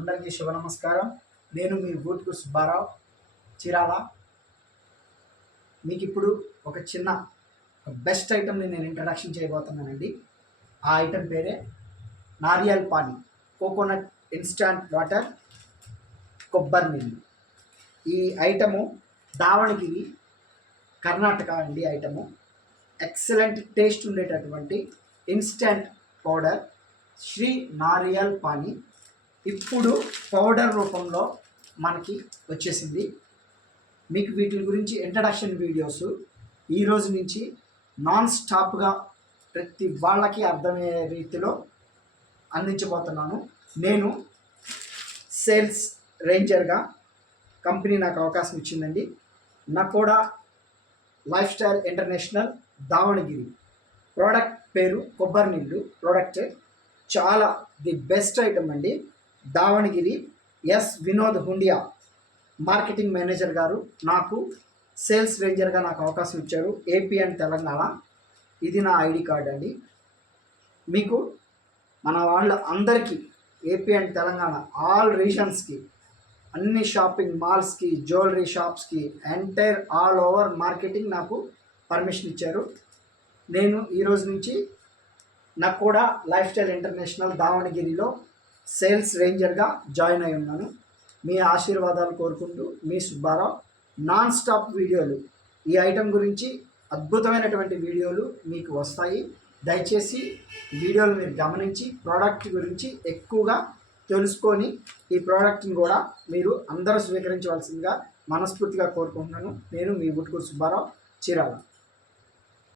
అందరికీ శుభ నమస్కారం. నేను మీ బూట్కు సుబ్బారావు చీరాల. మీకు ఇప్పుడు ఒక చిన్న బెస్ట్ ఐటమ్ని నేను ఇంట్రడక్షన్ చేయబోతున్నానండి. ఆ ఐటెం పేరే Nariyal pani, coconut instant water, కొబ్బరి నీళ్ళు. ఈ ఐటము దావణగిరి, కర్ణాటక అండి. ఐటము ఎక్సలెంట్ టేస్ట్ ఉండేటటువంటి ఇన్స్టాంట్ పౌడర్ శ్రీ నారియల్ పానీ ఇప్పుడు పౌడర్ రూపంలో మనకి వచ్చేసింది. మీకు వీటి గురించి ఇంట్రడక్షన్ వీడియోస్ ఈరోజు నుంచి నాన్ స్టాప్గా ప్రతి వాళ్ళకి అర్థమయ్యే రీతిలో అందించబోతున్నాను. నేను సేల్స్ రేంజర్గా కంపెనీ నాకు అవకాశం ఇచ్చిందండి. Nakoda lifestyle international Davanagere. Product పేరు కొబ్బరి నీళ్ళు. ప్రోడక్ట్ చాలా ది బెస్ట్ ఐటమ్ అండి. Davanagere S Vinod Hundia marketing manager గారు నాకు సేల్స్ రేంజర్గా నాకు అవకాశం ఇచ్చారు. AP and Telangana. ఇది నా ఐడి కార్డ్ అండి. మీకు మన వాళ్ళ అందరికీ ఏపీ అండ్ తెలంగాణ ఆల్ రీజన్స్కి, అన్ని షాపింగ్ మాల్స్కి, జ్యువెలరీ షాప్స్కి, ఎంటైర్ ఆల్ ఓవర్ మార్కెటింగ్ నాకు పర్మిషన్ ఇచ్చారు. నేను ఈరోజు నుంచి Nakoda lifestyle international దావణగిరిలో sales రేంజర్గా join అయి ఉన్నాను. మీ ఆశీర్వాదాలు కోరుకుంటూ మీ సుబ్బారావు. నాన్ స్టాప్ వీడియోలు, ఈ ఐటెం గురించి అద్భుతమైనటువంటి వీడియోలు మీకు వస్తాయి. దయచేసి వీడియోలు మీరు గమనించి ప్రోడక్ట్ గురించి ఎక్కువగా తెలుసుకొని ఈ ప్రోడక్ట్ని కూడా మీరు అందరూ స్వీకరించవలసిందిగా మనస్ఫూర్తిగా కోరుకుంటున్నాను. నేను మీ బుట్కూరు సుబ్బారావు, చీరాల.